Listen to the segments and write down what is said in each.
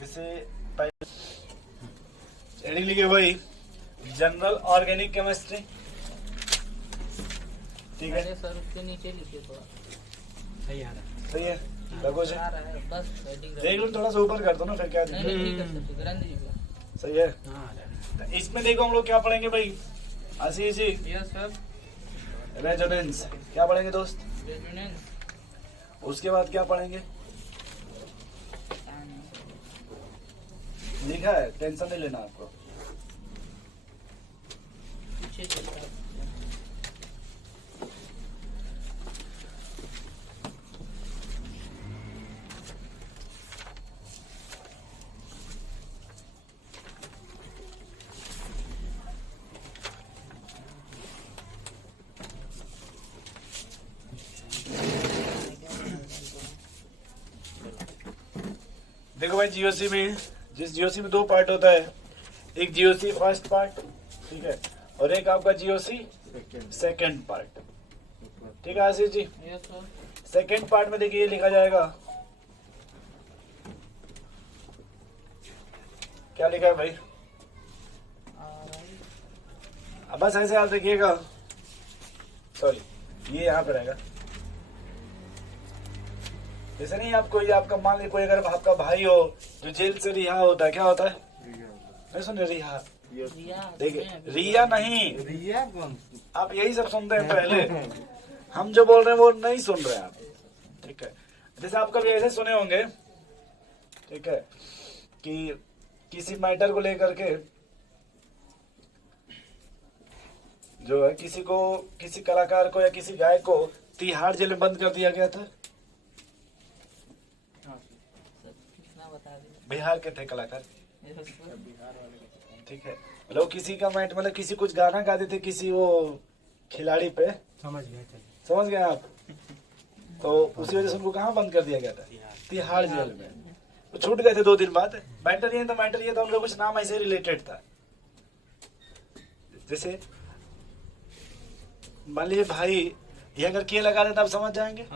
जैसे हेडिंग लिखे भाई जनरल ऑर्गेनिक केमिस्ट्री, ठीक है सर उसके नीचे लिखिए थोड़ा। सही आ रहा है। सही है लगो जी। आ रहा है बस हेडिंग देख लो थोड़ा सा ऊपर कर दो ना फिर क्या नहीं दिक्कत। नहीं ठीक है सर ठीक है रहने दीजिए। सही है। हाँ आ रहा है। तो इसमें देखो हम लोग क्या पढ़ेंगे भाई आशीष जी, यस सर। रेजोनेंस क्या पढ़ेंगे दोस्त, रेजोनेंस उसके बाद क्या पढ़ेंगे लिखा है, टेंशन नहीं लेना आपको। पीछे चलता है। देखो भाई जीओसी में, जिस जीओसी में दो पार्ट होता है, एक जीओसी फर्स्ट पार्ट, ठीक है, और एक आपका जीओसी सेकंड पार्ट, ठीक है Ashish ji. Yes sir. Second part में देखिए ये लिखा जाएगा, क्या लिखा है भाई, अब बस ऐसे आप देखिएगा, सॉरी ये यहाँ पे रहेगा। जैसे नहीं आपको, ये आपका मान लीजिए कोई अगर आपका भाई हो जो जेल से रिहा होता है, क्या होता है, नहीं सुन रिहा, रिया देखिए रिया नहीं, रिया कौन? आप यही सब सुनते हैं पहले, हम जो बोल रहे हैं वो नहीं सुन रहे हैं आप, ठीक है। जैसे आप कभी ऐसे सुने होंगे, ठीक है, कि किसी मैटर को लेकर के जो है किसी को, किसी कलाकार को या किसी गायक को तिहाड़ जेल में बंद कर दिया गया था। कितना बता दिया। बिहार के थे कलाकार, यस सर। ठीक है, मतलब किसी का मैट, मतलब किसी कुछ गाना गाते थे किसी वो खिलाड़ी पे, समझ गया चल। समझ गए आप, तो उसी वजह से उनको कहाँ बंद कर दिया गया था, तिहाड़ जेल में। तो छूट गए थे 2 दिन बाद। मैटर ये था, मैटर ये था उनका कुछ नाम ऐसे रिलेटेड था। जैसे मान लीजिए भाई ये अगर के लगा दें तो आप समझ जाएंगे।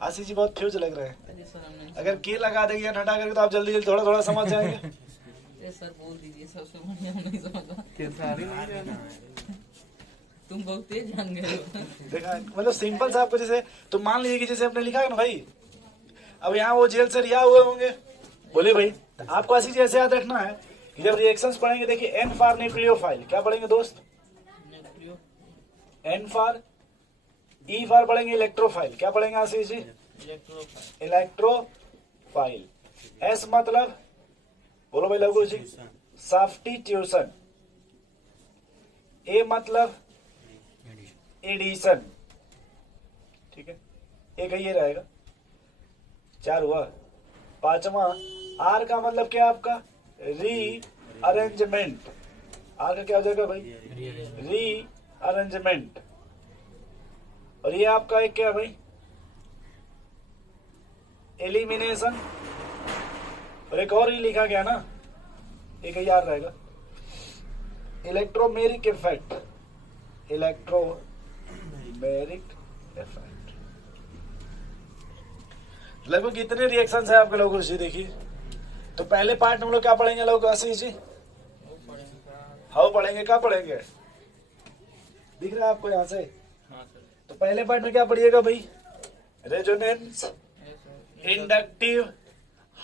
आशीष जी बहुत फ्यूज लग रहे हैं, अरे सर हमने अगर के लगा देंगे या हटा करके तो आप जल्दी जल्दी थोड़ा थोड़ा समझ जाएंगे। अरे सर बोल दीजिए सबसे बढ़िया हम नहीं समझा। केसारी नहीं रहना। तुम बहुत तेज जान गए हो। देखा, मतलब सिंपल सा आपको, जैसे तो मान लीजिए कि जैसे आपने लिखा है ना भाई, अब यहाँ वो जेल से रिहा हुए होंगे, बोले भाई, तो आपको ऐसी चीज ऐसे याद रखना है कि जब रिएक्शंस पढ़ेंगे, देखिए एन फॉर न्यूक्लियोफाइल क्या पढ़ेंगे दोस्त, nucleo N for, E for पढ़ेंगे इलेक्ट्रोफाइल, क्या पढ़ेंगे Ashish ji, electrophile. Electrophile. S मतलब, बोलो भाई लघु जी, सब्स्टिट्यूशन। ए मतलब एडिशन, ठीक है, एक ये रहेगा, 4 हुआ। 5वां आर का मतलब क्या आपका, री अरेंजमेंट, आर का क्या हो जाएगा भाई, री अरेंजमेंट। और ये आपका एक क्या भाई, एलिमिनेशन। और एक और ही लिखा गया ना, एक याद रहेगा, इलेक्ट्रोमेरिक इफेक्ट, इलेक्ट्रोमेरिक इफेक्ट। लगभग कितने रिएक्शंस है आपके लोगों से, देखिए। तो पहले पार्ट में हम लोग क्या पढ़ेंगे लोग आशीष जी, हाउ पढ़ेंगे, क्या पढ़ेंगे, दिख रहा है आपको यहाँ से। हाँ सर। तो पहले पार्ट में क्या पढ़िएगा भाई, resonance, inductive,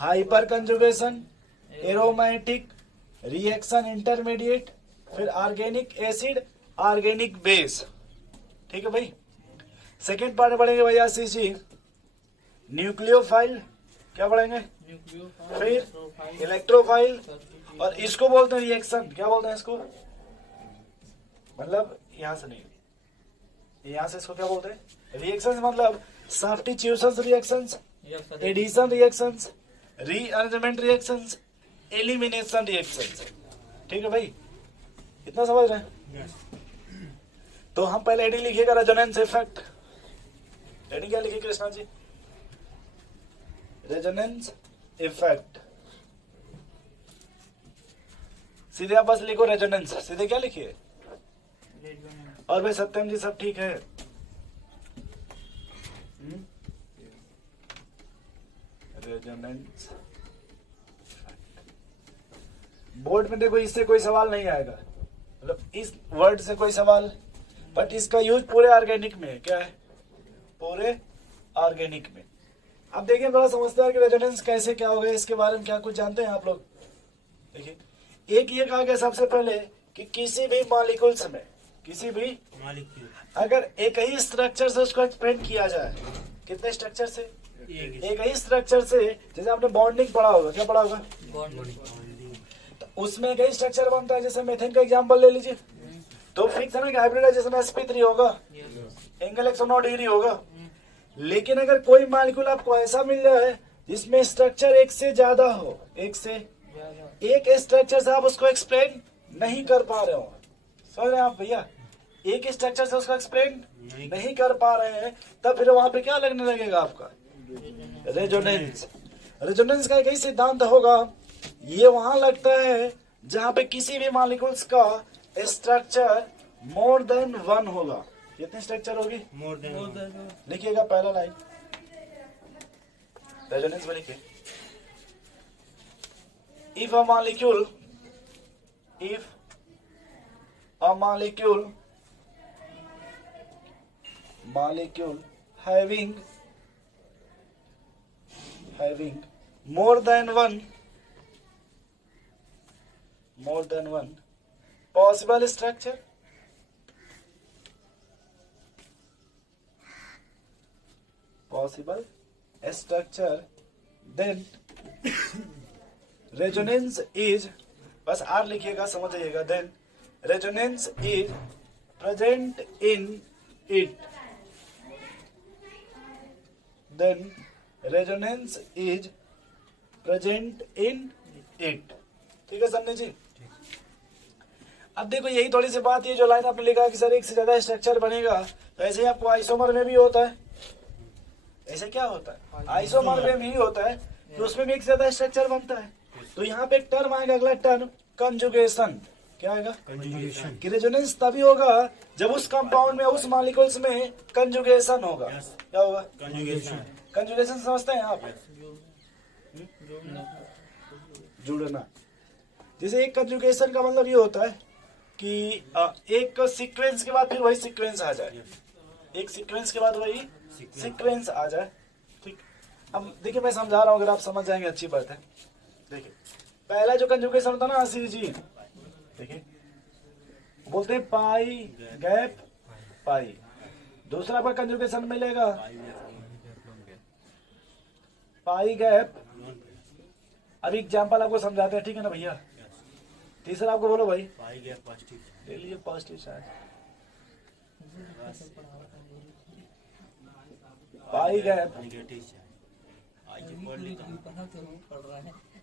hyper conjugation, aromatic, reaction intermediate, फिर ऑर्गेनिक एसिड, ऑर्गेनिक बेस, ठीक है भाई। सेकेंड पार्ट में पढ़ेंगे भाई आशीष जी, न्यूक्लियोफाइल, क्या पढ़ेंगे, फिर इलेक्ट्रोफाइल, और इसको बोलते हैं रिएक्शन, क्या बोलते हैं इसको, मतलब यहां से नहीं, यहां से इसको क्या बोलते हैं, रिएक्शंस, मतलब substitution reactions, addition reactions, rearrangement reactions, elimination reactions, ठीक है भाई, इतना समझ रहे हैं। तो हम पहले हेडिंग लिखिएगा रेजोनेंस इफेक्ट। हेडिंग क्या लिखिए कृष्णा जी, रेजोनेंस इफेक्ट। सीधे आप बस लिखो रेजोनेंस, सीधे क्या लिखिए। और भाई सत्यम जी सब ठीक है, रेजोनेंस। बोर्ड में देखो इससे कोई सवाल नहीं आएगा, मतलब इस वर्ड से कोई सवाल, बट इसका यूज पूरे ऑर्गेनिक में है। क्या है? पूरे ऑर्गेनिक में। अब देखिए थोड़ा समझते हैं कि रेजोनेंस कैसे क्या होगा, इसके बारे में क्या कुछ जानते हैं आप लोग? देखिए, एक ये कहा गया सबसे पहले कि किसी भी मॉलिक्यूल्स में, किसी भी मॉलिक्यूल अगर एक ही स्ट्रक्चर से उसको एक्सप्लेन किया जाए, कितने स्ट्रक्चर से? एक ही स्ट्रक्चर से, जैसे आपने बॉन्डिंग पढ़ा होगा, क्या पढ़ा होगा? तो उसमें एक ही स्ट्रक्चर बनता है। जैसे मेथेन का एग्जांपल ले लीजिए, तो फिक्स है ना कि हाइब्रिडाइजेशन में sp3 होगा, एंगल 109 डिग्री होगा। लेकिन अगर कोई मॉलिक्यूल आपको ऐसा मिल जाए जिसमें स्ट्रक्चर एक से ज्यादा हो, एक स्ट्रक्चर से आप उसको एक्सप्लेन नहीं कर पा रहे हो, समझ रहे हैं आप भैया? एक स्ट्रक्चर से उसको एक्सप्लेन नहीं कर पा रहे हैं, तब फिर वहां पे क्या लगने लगेगा आपका? रेजोनेंस। रेजोनेंस का एक ही सिद्धांत होगा, ये वहां लगता है जहां पे किसी भी मॉलिक्यूल्स का स्ट्रक्चर मोर देन वन होगा। कितने स्ट्रक्चर होगी? More than. लिखिएगा पहला लाइन रेजोनेंस में लिखिए। If a molecule having more than one possible structure, then resonance is, बस आर लिखिएगा, समझ जाइएगा। Then resonance is present in it, then resonance is present in it. ठीक है समझे जी? अब देखो यही थोड़ी सी बात, ये जो लाइन आपने लिखा कि सर एक से ज्यादा स्ट्रक्चर बनेगा, तो ऐसे ही आपको आइसोमर में भी होता है। ऐसे क्या होता है? आइसोमर में भी होता है कि उसमें भी एक से ज्यादा स्ट्रक्चर बनता है। तो यहाँ पे एक टर्म आएगा, अगला टर्म कंजुगेशन। क्या आएगा? कंजुगेशन। कि रेजोनेंस तभी होगा जब उस कंपाउंड में, उस मॉलिक्यूल्स में कंजुगेशन होगा। क्या होगा? कंजुगेशन। कंजुगेशन समझते हैं आप? जुड़ना। जैसे एक कंजुगेशन का मतलब ये होता है कि एक सीक्वेंस के बाद फिर वही सीक्वेंस आ जाए, एक सीक्वेंस के बाद वही सीक्वेंस आ जाए। ठीक, अब देखिए मैं समझा रहा हूँ, अगर आप समझ जाएंगे अच्छी बात है। देखिए पहला जो कंजुगेशन होता है ना आशीष जी, देखिए बोलते हैं पाई गैप पाई। दूसरा आपका कंजुगेशन मिलेगा पाई गैप। अभी एग्जांपल आपको समझाते हैं, ठीक है ना भैया? तीसरा आपको बोलो भाई, पाई गैप पॉजिटिव, ले लीजिए positive charge. Pi gap negative charge. आज ये पढ़ लिखा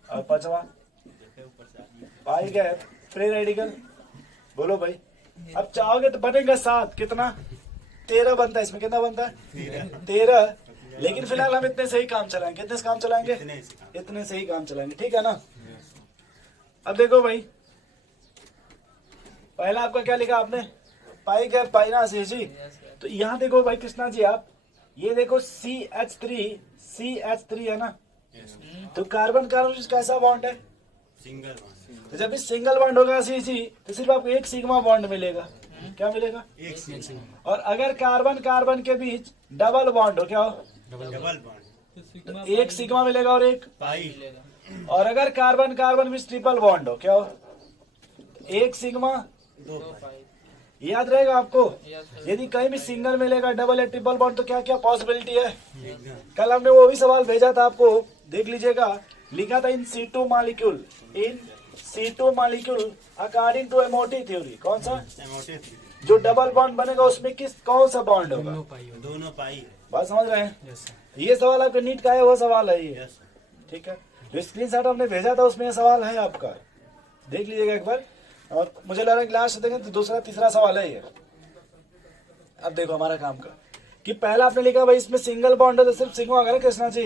और पांचवा पाई गैप फ्री रेडिकल। बोलो भाई, अब चाहोगे तो बनेगा 7, कितना? 13 बनता है। इसमें कितना बनता है? 13। लेकिन फिलहाल हम इतने से ही काम चलाएंगे। कितने से काम चलाएंगे? इतने से ही काम चलाएंगे, ठीक है ना? अब देखो भाई, पहला आपका क्या लिखा आपने? पाई गैप पाई ना आशीष जी? तो यहाँ देखो भाई कृष्णा जी, आप ये देखो CH3 है ना? तो कार्बन कार्बन कैसा बॉन्ड है? Single bond. तो जब भी सिंगल बॉन्ड होगा आशीष जी, तो सिर्फ आपको एक सिग्मा बॉन्ड मिलेगा। क्या मिलेगा? एक सिंगल। और अगर कार्बन कार्बन के बीच डबल बॉन्ड हो, क्या हो? Double bond. तो एक सिग्मा मिलेगा और एक पाई। और अगर कार्बन कार्बन बीच ट्रिपल बॉन्ड हो, क्या हो? एक सिग्मा, दो पाई। याद रहेगा आपको? यदि कहीं भी सिंगल मिलेगा, डबल या ट्रिपल बॉन्ड, तो क्या क्या पॉसिबिलिटी है? कल हमने वो भी सवाल भेजा था आपको, देख लीजिएगा। लिखा था in C2 molecule according to MOT theory. कौन सा? जो डबल बॉन्ड बनेगा उसमें कौन सा बॉन्ड होगा? दोनों पाई। बात समझ रहे हैं? ये सवाल आपके नीट का है, वो सवाल है ये, ठीक है? जो स्क्रीनशॉट हमने भेजा था उसमें ये सवाल है आपका, देख लीजिएगा एक बार। और मुझे लग रहा है कि लास्ट देंगे तो दूसरा तीसरा सवाल है ये। अब देखो हमारा काम का कि पहला आपने लिखा भाई इसमें सिंगल बॉन्ड है तो सिर्फ सिग्मा होगा ना कृष्णा जी?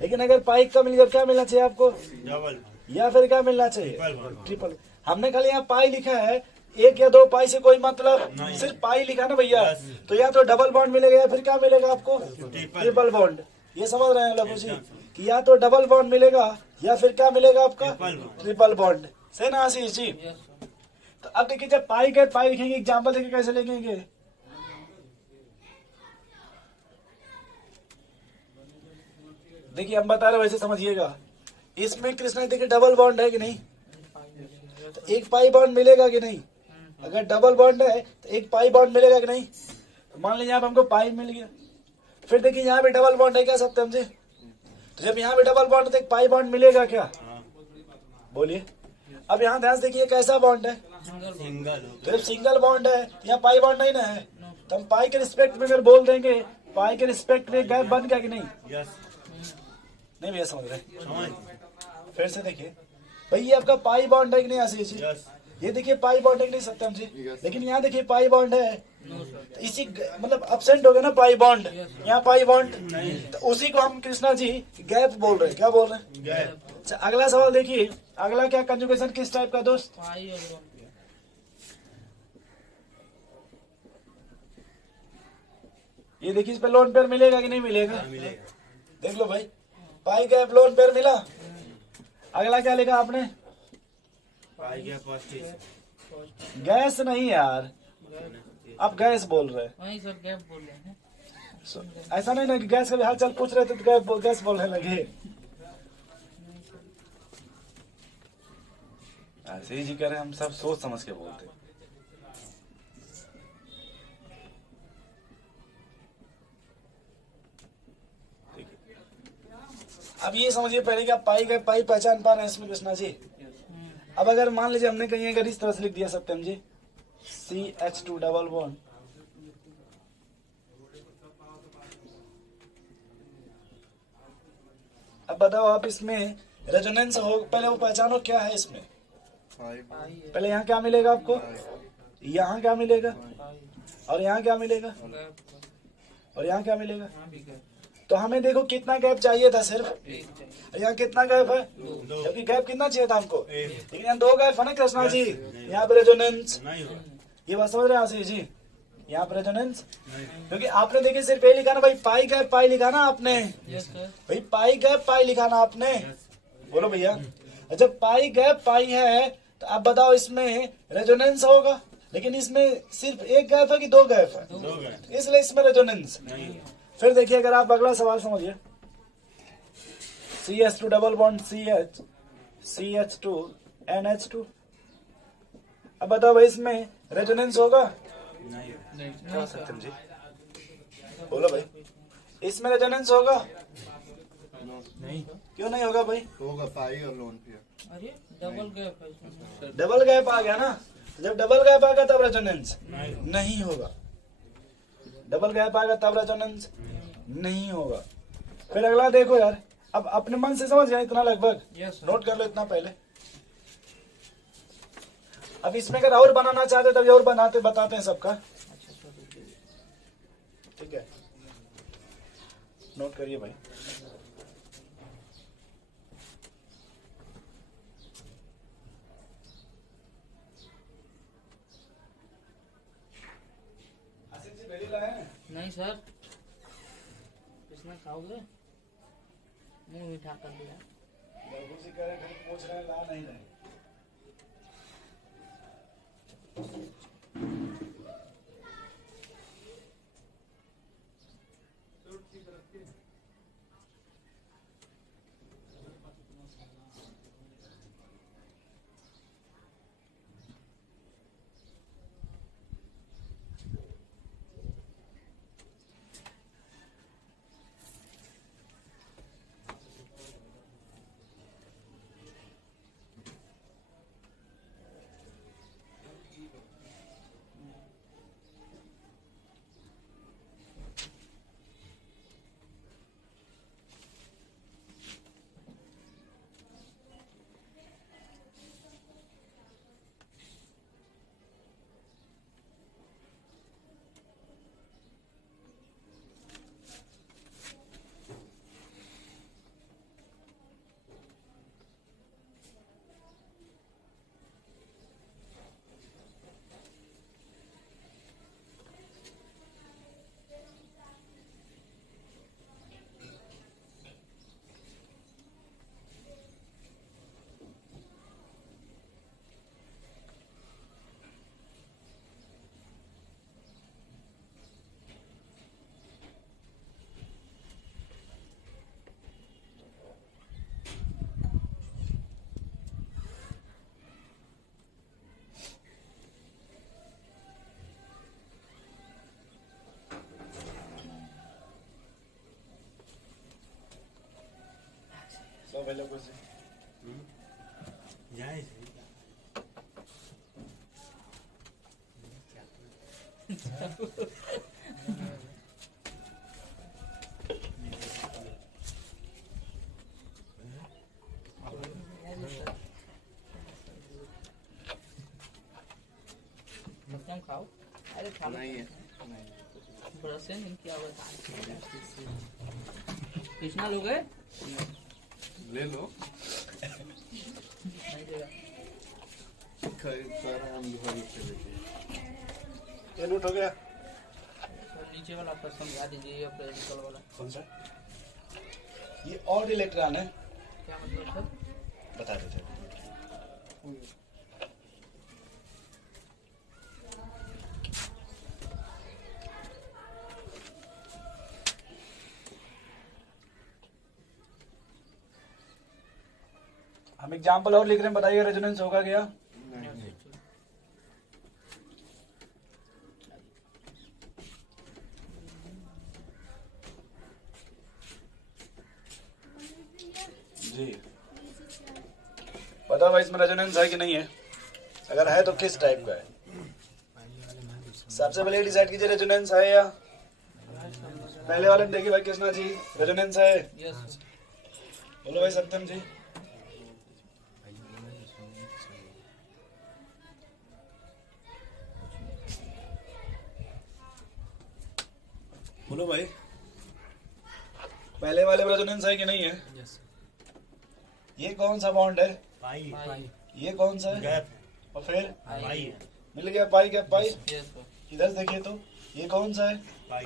लेकिन अगर पाई का मिल गया, क्या मिलना चाहिए आपको? डबल या फिर क्या मिलना चाहिए? ट्रिपल। हमने खाली यहाँ पाई लिखा है, 1 या 2 पाई से कोई मतलब, सिर्फ पाई लिखा ना भैया। तो या तो डबल बॉन्ड मिलेगा या फिर क्या मिलेगा आपको? Triple bond. ये समझ रहे हैं लघु जी? कि या तो डबल बॉन्ड मिलेगा या फिर क्या मिलेगा आपका ट्रिपल बॉन्ड। Triple bond. सही ना आशीष जी? Yes sir. तो अब देखिए जब पाई गैप पाई लिखेंगे, एग्जाम्पल देखिए कैसे लिखेंगे। देखिए हम बता रहे हैं, वैसे समझिएगा। इसमें कृष्णा देखिए डबल बॉन्ड है कि नहीं, तो एक पाई बॉन्ड मिलेगा कि नहीं। अगर डबल बॉन्ड है तो एक पाई बॉन्ड मिलेगा कि नहीं। तो मान लीजिए यहाँ पे हमको पाई मिल गया, फिर देखिए यहाँ पे डबल बॉन्ड है क्या सत्यम जी? तो जब यहाँ पे डबल बॉन्ड है तो एक पाई बॉन्ड मिलेगा क्या? हाँ, बोलिए। अब यहाँ ध्यान से देखिए कैसा बॉन्ड है, सिंगल तो जब सिंगल बॉन्ड है तो यहाँ पाई बॉन्ड नहीं ना है, तो हम पाई के रिस्पेक्ट में अगर बोल देंगे, पाई के रिस्पेक्ट में गैप बन गया कि नहीं? यस नहीं भैया समझ रहे? समझ फिर से देखिए भाई, ये आपका पाई बॉन्ड है कि नहीं आशीष जी? यस ये देखिए पाई बॉन्ड है कि नहीं सत्यम जी? लेकिन यहाँ देखिए पाई बॉन्ड है, तो इसी मतलब absent हो गया ना पाई बॉन्ड, यहाँ पाई बॉन्ड, तो उसी को हम कृष्णा जी गैप बोल रहे हैं। क्या बोल रहे हैं? गैप अच्छा अगला सवाल देखिए, अगला क्या कंजुगेशन किस टाइप का दोस्त? पाई और लोन पे। ये देखिए इस पे लोन पेयर मिलेगा कि नहीं मिलेगा? मिलेगा देख लो भाई, पाई गैप लोन पेयर मिला। अगला क्या लिखा आपने? पाई गैप फर्स्ट गैस नहीं यार, आप गैस बोल रहे हैं। वही सर गैप बोल रहे हैं। ऐसा नहीं ना कि गैस का भी हाल चाल पूछ रहे थे तो गैस बोलने लगे। ऐसे ही जी कह रहे हैं, हम सब सोच समझ के बोलते हैं। ठीक है। अब ये समझिए पहले कि आप पाई गए पाई पहचान पा रहे हैं इसमें कृष्णा जी। अब अगर मान लीजिए हमने कहीं अगर इस तरह से लिख दिया सत्यम जी, CH2 डबल बॉन्ड, अब बताओ आप इसमें रेजोनेंस हो, पहले वो पहचानो क्या है इसमें। पाई है। पहले यहाँ क्या मिलेगा आपको, यहाँ क्या मिलेगा, पाई और यहाँ क्या मिलेगा, गैप। और यहाँ क्या मिलेगा। यहाँ भी गैप। तो हमें देखो कितना गैप चाहिए था सिर्फ, एक चाहिए। और यहाँ कितना गैप है, दो जबकि गैप कितना चाहिए था हमको, एक लेकिन यहाँ दो गैप है ना कृष्णा जी। यहाँ पे रेजोनेंस, नहीं होगा ये बात समझ रहे हैं आशीष जी? यहाँ पे रेजोनेंस, नहीं क्योंकि आपने देखिए सिर्फ ये लिखा ना भाई, पाई गैप पाई लिखा ना आपने, यस सर। भाई पाई गैप पाई लिखा ना आपने। बोलो भैया, जब पाई गैप पाई है तो आप बताओ इसमें रेजोनेंस होगा, लेकिन इसमें सिर्फ एक गैप है कि दो गैप है, दो गैप इसलिए इसमें रेजोनेंस। नहीं फिर देखिए अगर आप अगला सवाल समझिए, CH2 double bond CH, CH2 NH2। अब बताओ भाई इसमें रेजोनेंस होगा? नहीं क्या सत्यम जी? बोलो भाई, इसमें रेजोनेंस होगा? नहीं क्यों नहीं होगा भाई? होगा पाई और लोन पे। अरे डबल गैप है इसमें। डबल गैप आ गया ना, तो जब डबल गैप आ गया तब रेजोनेंस नहीं नहीं होगा। डबल गैप आ गया तब रेजोनेंस नहीं होगा। फिर अगला देखो यार, अब अपने मन से समझ गए इतना लगभग, यस सर। नोट कर लो इतना पहले। अब इसमें अगर और बनाना चाहते तब और बनाते बताते हैं सबका, अच्छा सर। ठीक है? नोट करिए भाई। आशीष जी भेड़ी लाए हैं? नहीं सर, इसमें खाओगे? मुंह मीठा कर दिया। बाबू जी कह रहे हैं, पूछ रहे हैं, ला नहीं रहे। सो पहले कुछ जाए मक्खन खाओ। अरे खा लो। नहीं है ब्रश है नहीं किया हुआ। कृष्णा लोग है ले लो नहीं देगा। सर हम घर से लेके ये लूट हो गया। और नीचे वाला पर समझा दीजिए ये प्रैक्टिकल वाला कौन सा? ये और इलेक्ट्रॉन है, क्या मतलब सर? बता देते हैं। हम एग्जाम्पल और लिख रहे हैं, बताइए रेजोनेंस होगा क्या? जी पता भाई इसमें रेजोनेंस है कि नहीं है? अगर है तो किस टाइप का है? सबसे पहले डिसाइड कीजिए रेजोनेंस है या पहले वाले में देखिए भाई कृष्णा जी रेजोनेंस है। यस बोलो भाई सत्यम जी। बोलो भाई पहले वाले में रेजोनेंस है कि नहीं है? ये कौन सा बॉन्ड है? पाई ये कौन सा है? गैप और फिर पाई मिल गया pi gap pi. Yes sir. इधर देखिए तो ये कौन सा है? पाई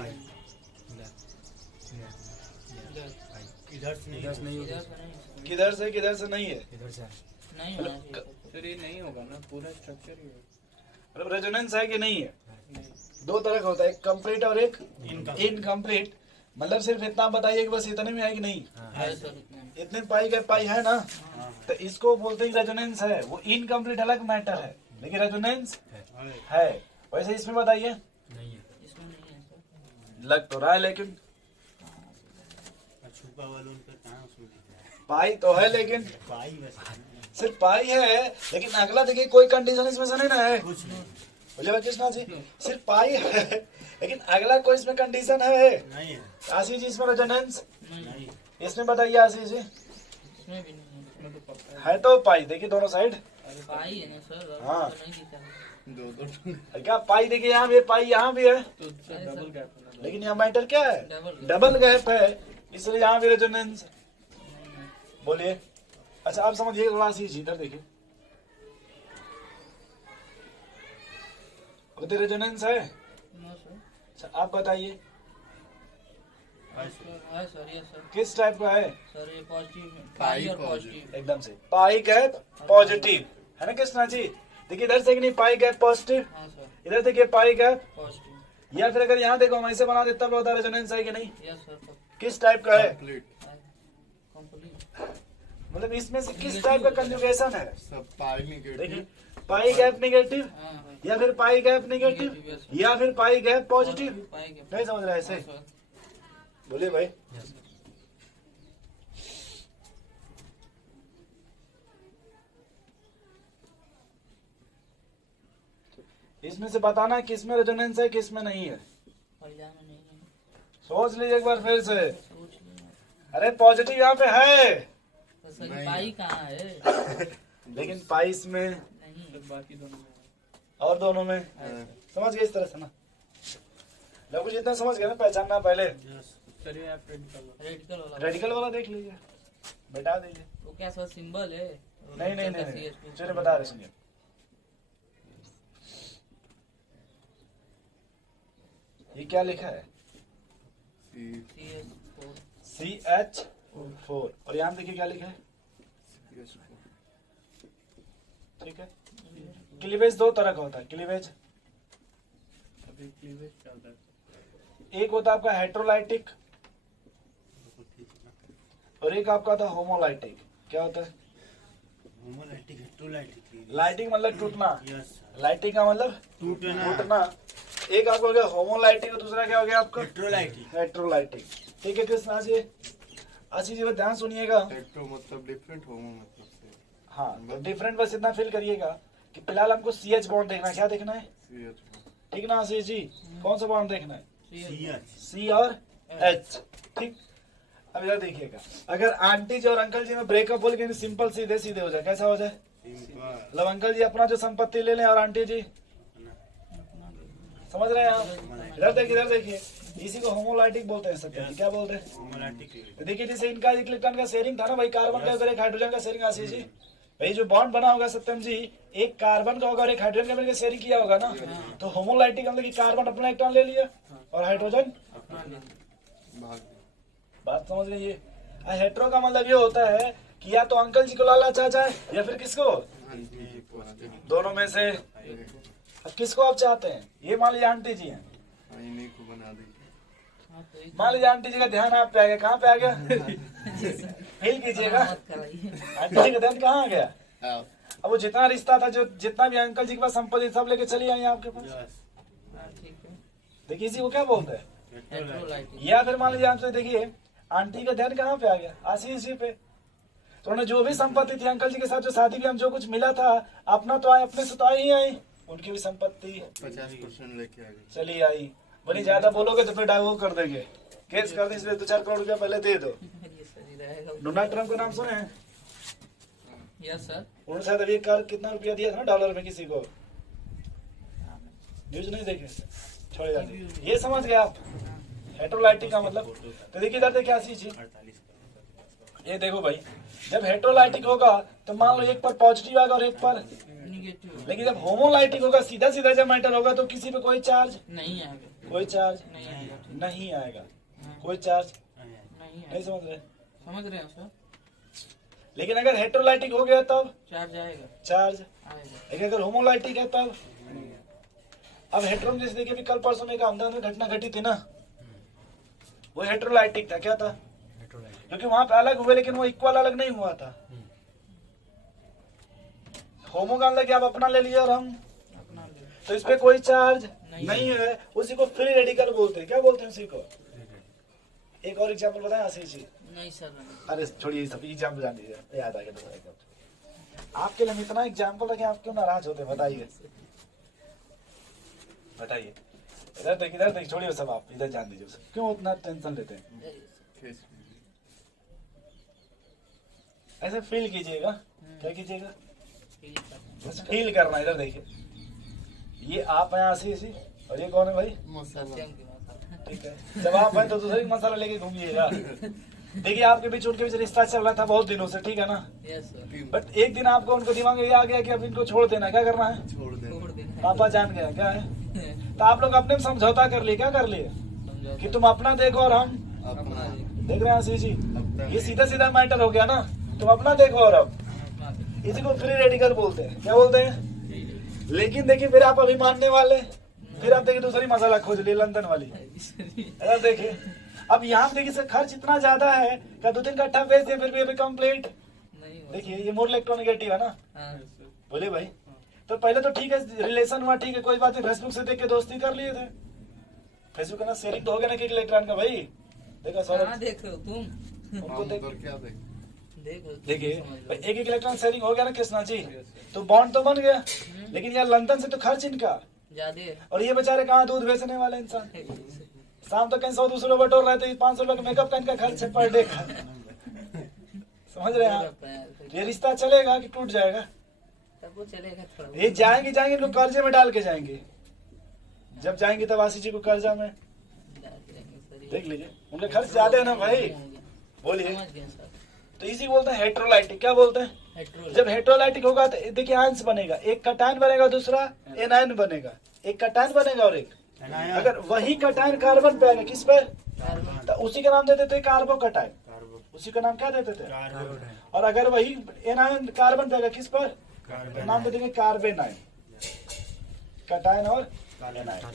इधर से नहीं इधर से नहीं किधर से नहीं है? नहीं होना चाहिए सर ये नहीं होगा ना, पूरा स्ट्रक्चर ही होगा। मतलब रेजोनेंस है कि नहीं है? दो तरह का होता है, एक कंप्लीट और एक इनकम्प्लीट। मतलब सिर्फ इतना बताइए कि बस इतने में है कि नहीं? है सर इतना। इतने पाई गैप पाई है ना, तो इसको बोलते हैं रेजोनेंस है। वो इनकम्प्लीट अलग मैटर है, लेकिन रेजोनेंस है। वैसे इसमें बताइए इसमें नहीं है सर। लग तो रहा है, लेकिन छुपा वालों पे कहाँ उसमें दिख रहा है पाई तो है, लेकिन पाई बस सिर्फ पाई है। लेकिन अगला देखिए कोई कंडीशन इसमें से नहीं ना है। कुछ नहीं बोले भाई कृष्णा जी सिर्फ पाई है, लेकिन अगला कोई इसमें कंडीशन है। नहीं है आशीष जी इसमें रेजोनेंस नहीं इसमें बताइए आशीष जी। इसमें भी नहीं है। इसमें तो पक्का है तो पाई देखिए दोनों साइड। पाई है ना सर। और हाँ। तो नहीं दिखा है। दो क्या पाई देखिए यहाँ भी है, पाई यहाँ भी है, तो सर डबल गैप होना। लेकिन यहाँ मैटर क्या है? डबल डबल गैप है, इसलिए यहाँ भी रेजोनेंस। बोलिए। अच्छा आप समझिए थोड़ा आशीष जी इधर देखिए, उधर रेजोनेंस है। No sir. अच्छा आप बताइए है सर यस सर। किस टाइप का है? सर ये पॉजिटिव पाई और पॉजिटिव। एकदम से पाई गैप पॉजिटिव है ना कृष्णा जी? देखिए इधर से कि नहीं पाई गैप पॉजिटिव, हाँ सर इधर देखिए पाई गैप। पॉजिटिव। या फिर अगर यहाँ देखो हम ऐसे बना देते तब होता रेजोनेंस है कि नहीं? Yes sir. किस टाइप का है? Complete complete. मतलब इसमें से किस टाइप का कंजुगेशन है? सब पाई देखिए निगेटिव पाई गैप निगेटिव, हाँ हाँ। या फिर pi gap negative, Negative, yes, sir. या फिर pi gap positive. Pi gap. नहीं समझ रहा है ऐसे? हाँ, सर। बोलिए भाई। इसमें से बताना किसमें रेजोनेंस है किसमें नहीं है। परिजान में नहीं है। सोच लीजिए एक बार फिर से। सोच लिया। अरे पॉजिटिव यहाँ पे है, तो सर नहीं। पाई कहाँ है? लेकिन पाई इसमें नहीं। सर बाकी दोनों में है। और दोनों में। समझ गए इस तरह से ना? लोग कुछ इतना समझ गए ना, पहचानना पहले। सर ये आप रेडिकल रेडिकल वाला। रेडिकल वाला देख लीजिए, बैठा दीजिए। वो क्या सर सिंबल है? नहीं नहीं नहीं, नहीं। CH2। चलिए बता रहे सुनिए। ये क्या लिखा है? CH4। CH4। और यहाँ देखिए क्या लिखा है? ठीक है। क्लीवेज दो तरह का होता है। क्लीवेज अभी क्लीवेज चल रहा है। एक होता है आपका हेट्रोलाइटिक और एक आपका होता है होमोलाइटिक। क्या होता है? होमोलाइटिक हेट्रोलाइटिक लाइटिंग मतलब टूटना, यस लाइटिंग का मतलब टूटना टूटना। एक आपका हो गया होमोलाइटिक और दूसरा क्या हो गया आपका? Heterolytic heterolytic. ठीक है कृष्णा जी। आशीष जी बस ध्यान सुनिएगा। हेट्रो मतलब डिफरेंट, होमो मतलब से हाँ तो डिफरेंट बस इतना फील करिएगा कि फिलहाल हमको CH बॉन्ड देखना है। क्या देखना है? CH ठीक ना आशीष जी? कौन सा बॉन्ड देखना है? CH C और H। ठीक, अब इधर देखिएगा, अगर आंटी जी और अंकल जी में ब्रेकअप बोल के सिंपल सीधे सीधे हो जाए, कैसा हो जाए? सिंपल मतलब अंकल जी अपना जो संपत्ति ले लें और आंटी जी, समझ रहे हैं आप? इधर देखिए, इधर देखिए, इसी को होमोलाइटिक बोलते हैं सत्यम जी। क्या बोलते हैं? होमोलैटिक देखिए जैसे इनका एक इलेक्ट्रॉन का शेयरिंग था ना भाई, कार्बन का अगर एक हाइड्रोजन का शेयरिंग आशीष जी, भाई जो बॉन्ड बना होगा सत्यम जी, एक कार्बन का होगा और एक हाइड्रोजन का मिलकर शेयरिंग किया होगा ना, तो होमोलाइटिक मतलब कि कार्बन अपना इलेक्ट्रॉन ले लिया और हाइड्रोजन भाग बात समझ लीजिए। हेट्रो का मतलब ये होता है कि या तो अंकल जी को लाला चाचा है या फिर किसको, आंटी जी को आते हैं, दोनों में से। अब किसको आप चाहते हैं? ये मान लीजिए आंटी जी हैं, इन्हीं को बना दीजिए। मान लीजिए आंटी जी का ध्यान आप पे आ गया। कहाँ पे आ गया? फील कीजिएगा, मत कराइए। आंटी जी का ध्यान कहाँ आ गया? आप अब वो जितना रिश्ता था, जो जितना भी अंकल जी के पास संपत्ति सब लेके चली आई आपके पास। हाँ, ठीक है। देखिए इसी को क्या बोलते हैं? हेट्रोलाइटिक। या फिर मान लीजिए आपसे, देखिए आंटी का ध्यान कहाँ पे आ गया? आशीष जी पे। तो उन्हें जो भी संपत्ति थी अंकल जी के साथ, जो शादी भी हम जो कुछ मिला था, अपना तो आए, अपने से तो आई ही आई, उनकी भी संपत्ति 50% लेके आ गए। चली आई। बड़ी ज्यादा बोलोगे तो फिर डाइवोर्स कर देंगे, केस कर देंगे, इसलिए 2-4 करोड़ रुपया पहले दे दो। ये सही रहेगा। डोनाल्ड ट्रम्प का नाम सुने हैं? Yes sir. उन्होंने शायद अभी कर कितना रुपया दिया था ना डॉलर में किसी को, न्यूज नहीं देखे? छोड़ जाते, ये समझ गए आप हेट्रोलाइटिक का मतलब। तो देखिए इधर देखिए आशीष जी, ये देखो भाई, जब हेट्रोलाइटिक होगा तो मान लो एक पर पॉजिटिव आएगा और एक पर, निगेटिव। लेकिन जब होमोलाइटिक होगा, सीधा सीधा जब मैटर होगा, तो किसी पे कोई चार्ज, नहीं आएगा। कोई चार्ज नहीं आएगा। ठीक। नहीं आएगा, कोई चार्ज नहीं नहीं। आएगा। समझ रहे? समझ रहे हैं सर? लेकिन अगर हेट्रोलाइटिक हो गया तब चार्ज आएगा। चार्ज, आएगा। लेकिन अगर होमोलाइटिक है तब। अब हेट्रो जैसे देखिए, कल परसों में एक अहमदाबाद में घटना घटी थी ना, वो हेट्रोलाइटिक था। क्या था? क्योंकि वहां पे अलग हुए लेकिन वो इक्वल अलग नहीं हुआ था। होमो का मतलब कि आप अपना ले लिया और हम, अपना ले। तो इस पे कोई चार्ज नहीं। नहीं है, उसी को फ्री रेडिकल बोलते हैं। क्या बोलते हैं उसी को? एक और एग्जांपल बताएं आशीष जी। नहीं सर नहीं। अरे छोड़िए, सब एग्जाम्पल जान लीजिए, याद आ गया दूसरा एग्जाम्पल। आपके लिए हम इतना एग्जाम्पल रखें, आप क्यों नाराज होते हैं? बताइए बताइए। इधर देखिए, इधर देखिए, छोड़िए सब, आप इधर जान दीजिए उसे, क्यों उतना टेंशन लेते हैं? केस ऐसे फील कीजिएगा। क्या कीजिएगा? फील करना। बस फील करना। इधर देखिए, ये आप हैं आशीष जी, और ये कौन है भाई? मसाला सत्यम की मसाला। ठीक है, जब आप हैं तो दूसरे की मसाला लेके घूमिएगा। देखिए आपके बीच उनके बीच रिश्ता चल रहा था बहुत दिनों से, ठीक है ना, यस सर। बट एक दिन आपको उनको दिमाग में ये आ गया कि अब इनको छोड़ देना। क्या करना है? छोड़ देना। छोड़ देना। पापा जान गया क्या है, तो आप लोग अपने में समझौता कर लिए। क्या कर लिए? समझो कि तुम अपना देखो और हम अपना देख रहे हैं आशीष जी। अपना ये सीधा सीधा मैटर हो गया ना, तुम अपना देखो और अब, इसी को फ्री रेडिकल बोलते हैं। क्या बोलते हैं? लेकिन देखिए फिर आप अभी मानने वाले, फिर आप देखिए दूसरी मसाला खोज लिए, लंदन वाली। अगर देखिए अब यहाँ पे देखिए सर, खर्च इतना ज्यादा है क्या 2-3 कट्ठा बेच दिए फिर भी अभी कंप्लीट। नहीं हुआ। देखिए ये मोर इलेक्ट्रोनिगेटिव है ना। हाँ। बोले भाई, तो पहले तो ठीक है, रिलेशन हुआ, ठीक है, कोई बात नहीं, फेसबुक से देख के दोस्ती कर लिए थे। फेसबुक का ना शेयरिंग तो हो गया ना कि इलेक्ट्रॉन का भाई। देखा कहाँ सौरभ, देख रहे हो तुम? उनको देख, उधर क्या देख देखो तुम देखिए समझ लो। भाई, एक इलेक्ट्रॉन शेयरिंग हो गया ना कृष्णा जी, तो बॉन्ड तो बन गया, लेकिन यार लंदन से तो खर्च इनका, ज्यादा है। और ये बेचारे कहाँ दूध बेचने वाले इंसान, शाम तक कहीं 100-200 बटोर रहे थे, 500 रुपए का मेकअप का इनका खर्च है पर डे का। समझ रहे हैं आप? ये रिश्ता चलेगा कि टूट जाएगा? तब वो चलेगा थोड़ा। ये जाएंगे इनको कर्जे में डाल के जाएंगे। जब जाएंगे तब आशीष जी को कर्जा में देख लीजिए, उनके खर्च ज्यादा है ना भाई। बोलिए, समझ गए सर। तो इसी बोलते हैं हेट्रोलाइटिक। क्या बोलते हैं? हेट्रो। जब हेट्रोलाइटिक होगा तो देखिए आयंस बनेगा, एक कटायन बनेगा, दूसरा एनायन बनेगा, एक कटायन बनेगा और एक, अगर वही कटायन कार्बन पे आएगा, किस पे? कार्बन। तो उसी का नाम देते थे कार्बोकटायन। उसी का नाम क्या देते थे? और अगर वही एनायन कार्बन पे आएगा, किस पर? तो नाम दे देंगे कार्बेनायन। कटायन और एनायन।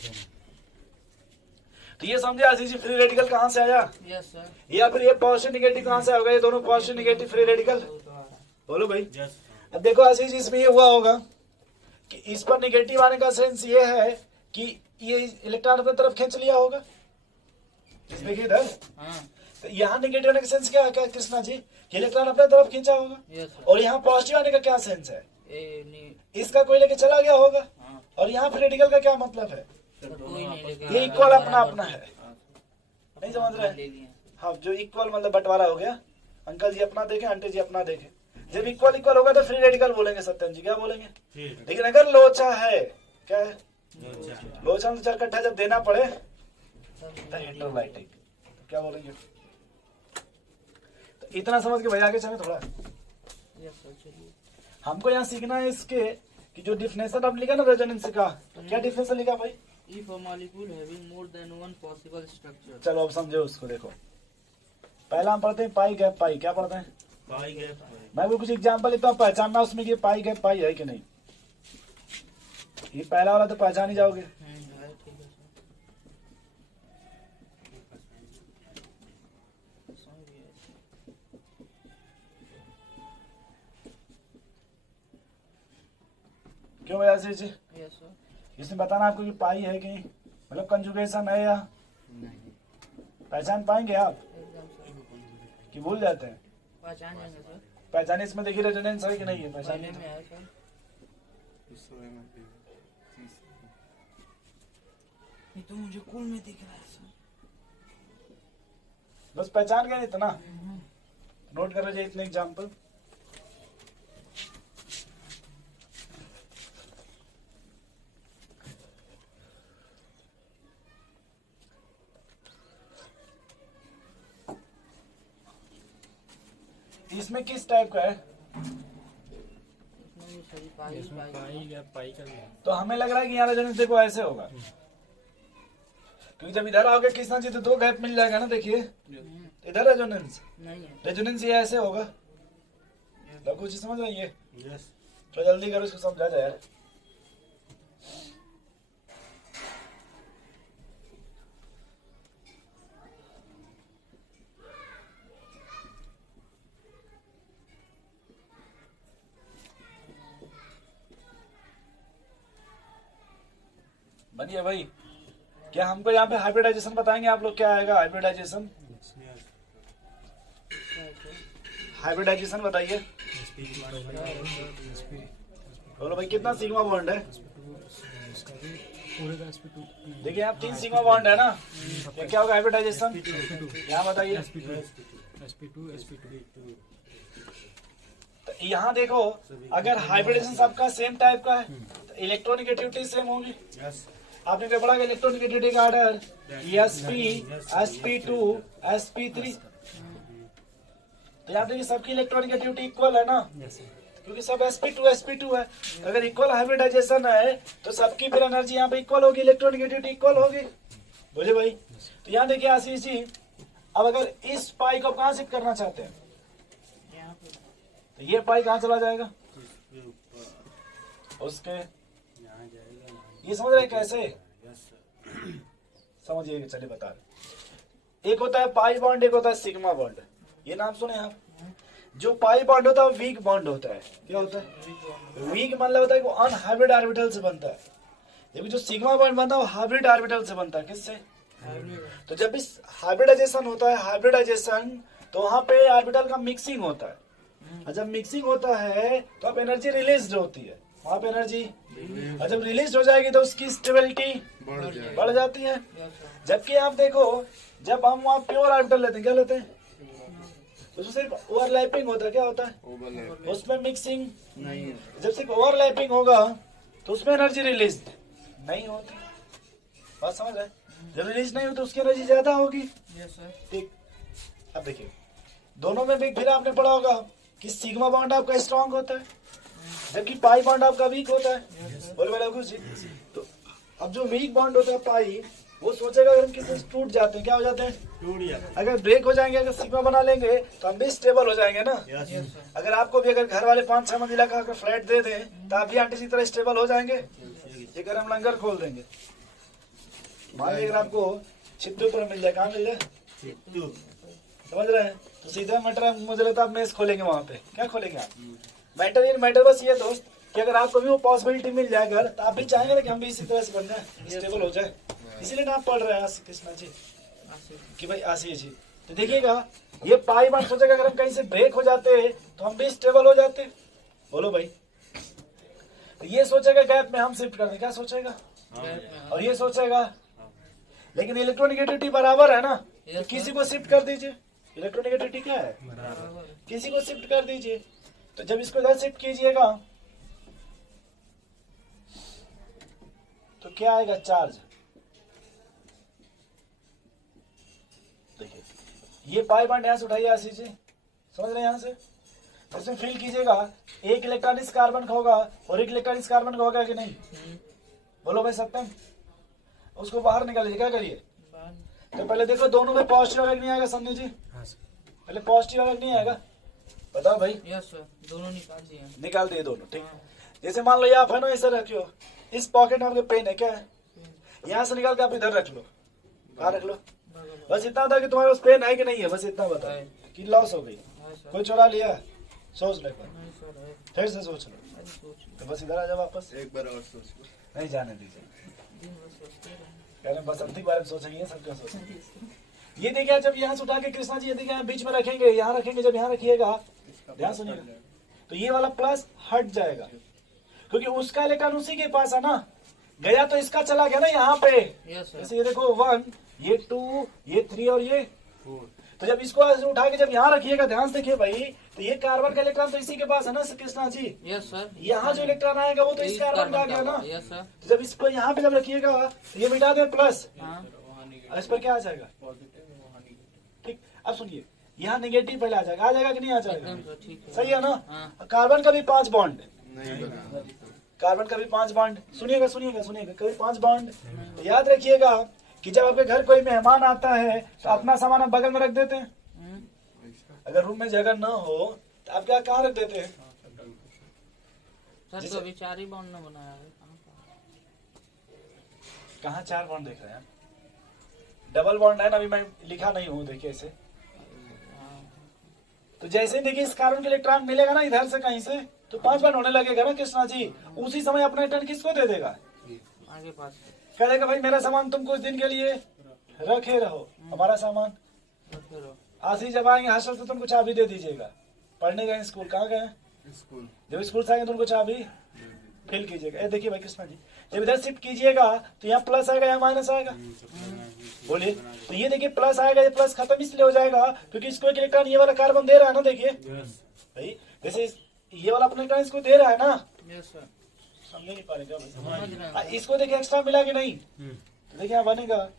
तो ये समझे आशीष जी, फ्री रेडिकल कहाँ से आया, यस सर। या फिर ये पॉजिटिव निगेटिव कहाँ से होगा? ये दोनों पॉजिटिव निगेटिव फ्री रेडिकल। बोलो भाई। अब देखो आशीष जी, इसमें ये हुआ होगा कि इस पर निगेटिव आने का सेंस ये है कि ये इलेक्ट्रॉन अपनी तरफ खींच लिया होगा। देखिए इधर, हाँ। तो यहाँ नेगेटिव आने का सेंस क्या है, क्या कृष्णा जी? इलेक्ट्रॉन अपने तरफ खींचा होगा। Yes sir. और यहाँ पॉजिटिव आने का क्या सेंस है? ए नहीं इसका कोई लेके चला गया होगा। हाँ और यहाँ फिर रेडिकल का क्या मतलब है? सर कोई दोनों नहीं आपस लेके में ये इक्वल अपना अपना है, हाँ, नहीं समझ रहे? ले लिए। हाँ, जो इक्वल मतलब बंटवारा हो गया। अंकल जी अपना देखे, आंटी जी अपना देखे। जब इक्वल इक्वल होगा तो फ्री रेडिकल बोलेंगे। सत्यम जी क्या बोलेंगे? लेकिन अगर लोचा है, क्या है? लोचा में चार कट्ठा जब देना पड़े तो हेटेरोलाइटिक, तो क्या बोलेंगे? तो इतना समझ के भाई आगे चले थोड़ा। यस सर चलिए। हमको यहाँ सीखना है इसके कि जो डिफिनेशन आप लिखा ना रेजोनेंस का, क्या डिफिनेशन लिखा भाई? If a molecule having more than one possible structure. चलो अब समझो उसको। देखो पहला हम पढ़ते हैं पाई गैप पाई। क्या पढ़ते हैं? पाई गैप मैं भी कुछ एग्जांपल लेता हूँ, पहचानना उसमें कि पाई गैप पाई है कि नहीं। ये पहला वाला तो पहचान ही जाओगे। है ठीक है सर। समझ गया। क्यों भैया जी? Yes sir. इसमें बताना आपको कि पाई है कि नहीं, मतलब कंजुगेशन है या नहीं पहचान पाएंगे आप एकदम सर। कि भूल जाते हैं? पहचान जाएंगे सर। पहचान इसमें देखिए रेजोनेंस है कि नहीं है? पहचान पहले में आया सर। दूसरे में भी तीसरे ये तो मुझे कूल में दिख रहा है सर। बस पहचान गए इतना, नोट कर लीजिए इतने एग्जाम्पल। इसमें किस टाइप का है? इसमें भी सही पाई इसमें पाई। पाई गैप पाई का भी है। तो हमें लग रहा है कि यहाँ रेजोनेंस देखो ऐसे होगा, क्योंकि जब इधर आओगे कृष्णा जी तो दो गैप मिल जाएगा ना। देखिए इधर रेजोनेंस, नहीं है। रेजोनेंस ये ऐसे होगा। लघु जी समझ रही है? यस तो जल्दी करो, इसको समझा जाए यार। बनिए भाई, क्या हमको यहाँ पे हाइब्रिडाइजेशन बताएंगे आप लोग? क्या आएगा हाइब्रिडाइजेशन? हाइब्रिडाइजेशन बताइए। बोलो भाई कितना सिग्मा बॉन्ड है? देखिए आप 3 सिग्मा बॉन्ड है ना, ये क्या होगा हाइब्रिडाइजेशन? यहाँ बताइए। तो यहाँ देखो, अगर हाइब्रिडाइजेशन सबका सेम टाइप का है तो इलेक्ट्रोनिगेटिविटी सेम होगी। यस आपने क्या पढ़ा? इलेक्ट्रोनिगेटिविटी का ऑर्डर sp sp2 sp3। तो याद देखिए सबकी इलेक्ट्रोनिगेटिविटी इक्वल है ना, क्योंकि सब sp2 sp2 है। तो अगर इक्वल हाइब्रिडाइजेशन है तो सबकी फिर एनर्जी यहाँ पे इक्वल होगी, इलेक्ट्रोनिगेटिविटी इक्वल होगी। बोले भाई? तो यहाँ देखिए आशीष जी, अब अगर इस पाई को कहाँ शिफ्ट करना चाहते हैं यहाँ पे तो ये पाई कहाँ चला जाएगा? उसके ये समझ रहे हैं कैसे? समझिए, चलिए बता रहे। एक होता है पाई बॉन्ड, एक होता है सिग्मा बॉन्ड। ये नाम सुने आप? जो पाई बॉन्ड होता है वो वीक बॉन्ड होता है। क्या होता है? वीक मतलब होता है कि वो अनहाइब्रिड ऑर्बिटल से बनता है, जबकि जो सिग्मा बॉन्ड बनता है वो हाइब्रिड ऑर्बिटल से बनता है। किससे? तो जब इस हाइब्रिडाइजेशन होता है, हाइब्रिडाइजेशन तो वहां पे ऑर्बिटल का मिक्सिंग होता है, और जब मिक्सिंग होता है तो अब एनर्जी रिलीज होती है वहां पे एनर्जी, और जब रिलीज हो जाएगी तो उसकी स्टेबिलिटी बढ़ जाती है। जबकि आप देखो, जब हम वहाँ प्योर ऑर्बिटल लेते हैं, क्या लेते हैं? उसमें सिर्फ ओवरलैपिंग होता है। क्या होता है? ओवरलैप उसमें मिक्सिंग नहीं है। जब सिर्फ ओवरलैपिंग होगा तो उसमें एनर्जी रिलीज नहीं होती। बात समझ रहे? जब रिलीज नहीं होती तो उसकी एनर्जी ज्यादा होगी। Yes sir. ठीक, अब देखिए दोनों में भी फिर आपने पढ़ा होगा कि सिग्मा बॉन्ड आपका स्ट्रांग होता है, जबकि पाई बॉन्ड आपका वीक होता है। बोले मेरे कुछ तो अब जो वीक बॉन्ड होता है पाई, वो सोचेगा अगर हम किसी से टूट जाते हैं, क्या हो जाते हैं? टूट जाता अगर ब्रेक हो जाएंगे, अगर सिग्मा बना लेंगे तो हम भी स्टेबल हो जाएंगे ना। है। यस अगर आपको भी अगर घर वाले 5-6 मंजिला का अगर फ्लैट दे दें तो आप भी आंटी की तरह स्टेबल हो जाएंगे। ये अगर हम लंगर खोल देंगे, मान लीजिए अगर आपको छिट्टू पर मिल जाए, कहाँ मिल जाए? टू समझ रहे हैं? तो सीधा मैटर मुझे लगता है आप मेस खोलेंगे वहाँ पे। क्या खोलेंगे आप? मैटर बस ये दोस्त कि अगर आपको भी वो पॉसिबिलिटी मिल जाए घर, तो आप भी चाहेंगे ना कि हम भी इसी तरह से बन जाए, स्टेबल हो जाए। इसीलिए ना आप पढ़ रहे हैं कृष्णा जी कि भाई आशीष जी। तो देखिएगा ये पाई बॉन्ड सोचेगा अगर हम कहीं से ब्रेक हो जाते हैं तो हम भी स्टेबल हो जाते। बोलो भाई, तो ये सोचेगा गैप में हम शिफ्ट कर दें, क्या सोचेगा? और ये सोचेगा, लेकिन इलेक्ट्रोनेगेटिविटी बराबर है ना, तो किसी को शिफ्ट कर दीजिए। इलेक्ट्रोनेगेटिविटी क्या है? किसी को शिफ्ट कर दीजिए। तो जब इसको इधर शिफ्ट कीजिएगा तो क्या आएगा? चार्ज। देखिए ये पाई बॉन्ड यहां से उठाइए आशीष जी, समझ रहे हैं? यहां से इसमें फील कीजिएगा, एक इलेक्ट्रॉन इस कार्बन का होगा और एक इलेक्ट्रॉन इस कार्बन का होगा कि नहीं? बोलो भाई सत्यम, उसको बाहर निकालिए, क्या करिए? तो पहले देखो दोनों में पॉजिटिव अलग नहीं आएगा सन्नी जी? पहले पॉजिटिव अलग नहीं आएगा, बताओ भाई। यस सर, दोनों निकाल दिए दोनों, ठीक। जैसे मान लो ये आप है ना ऐसे रखियो, इस पॉकेट में आपके पेन है, क्या है? यहाँ से निकाल के आप इधर रख लो, कहाँ रख लो? बस इतना था कि तुम्हारे पास पेन है कि नहीं है, बस इतना बता कि लॉस हो गई। कोई चुरा लिया? सोच ले एक बार, फिर से सोच लो, तो बस इधर आ जाओ वापस। एक बार और सोच लो। नहीं जाने दीजिए, कह रहे बसंती के बारे में सोचेंगे, सबका सोचेंगे। ये देखिए जब यहाँ से उठा के कृष्णा जी ये देखिए यहाँ बीच में रखेंगे, यहाँ रखेंगे, जब यहाँ रखिएगा ध्यान सुनिएगा, तो ये वाला प्लस हट जाएगा क्योंकि उसका इलेक्ट्रॉन उसी के पास है ना, गया तो इसका चला गया ना यहाँ पे। जैसे ये देखो 1, ये 2, ये 3 और ये 4। तो जब इसको उठा के जब यहाँ रखिएगा, ध्यान से देखिए भाई, तो ये कार्बन का इलेक्ट्रॉन तो इसी के पास है ना कृष्णा जी? Yes sir. यहाँ जो इलेक्ट्रॉन आएगा वो तो इस कार्बन का आ गया ना। Yes sir. तो जब इसको यहाँ पे जब रखिएगा तो ये मिटा दे प्लस, और इस पर क्या आ जाएगा? ठीक। अब सुनिए, यहाँ नेगेटिव पहले आ जाएगा कि नहीं आ जाएगा? सही है ना? कार्बन का भी 5 बॉन्ड, कार्बन का भी 5 बॉन्ड। सुनिएगा सुनिएगा सुनिएगा, कभी 5 बॉन्ड। याद रखिएगा कि जब आपके घर कोई मेहमान आता है तो अपना सामान आप बगल में रख देते हैं। अगर रूम में जगह न हो तो आप क्या कहाँ रख देते हैं? सर तो अभी 4 ही बॉन्ड ने बनाया है, कहाँ 4 बॉन्ड देख रहे हैं? डबल बॉन्ड है ना, अभी मैं लिखा नहीं हूँ, देखिए इसे। तो जैसे ही देखिए इस कार्बन के इलेक्ट्रॉन मिलेगा ना इधर से कहीं से, तो 5 बॉन्ड होने लगेगा ना कृष्णा जी। उसी समय अपना रिटर्न किसको दे देगा? आगे पास कह देगा भाई मेरा सामान तुम कुछ दिन के लिए रखे रहो, हमारा सामान। आशीष जब आएंगे हॉस्टल से तुमको चाबी दे दीजिएगा। पढ़ने गए स्कूल, कहाँ गए? स्कूल। जब स्कूल से आएंगे तो उनको चाबी फिल कीजिएगा। ये देखिए भाई कृष्णा जी, जब इधर शिफ्ट कीजिएगा तो यहाँ प्लस आएगा, यहाँ माइनस आएगा। बोलिए, तो ये देखिए प्लस आएगा, ये प्लस खत्म इसलिए हो जाएगा क्योंकि इसको एक इलेक्ट्रॉन ये वाला कार्बन दे रहा है ना। देखिए भाई, जैसे ये वाला अपना इलेक्ट्रॉन इसको दे रहा है ना, समझ नहीं पा रहे? इसको देखिए एक्स्ट्रा मिला कि नहीं? तो देखिए यहाँ बनेगा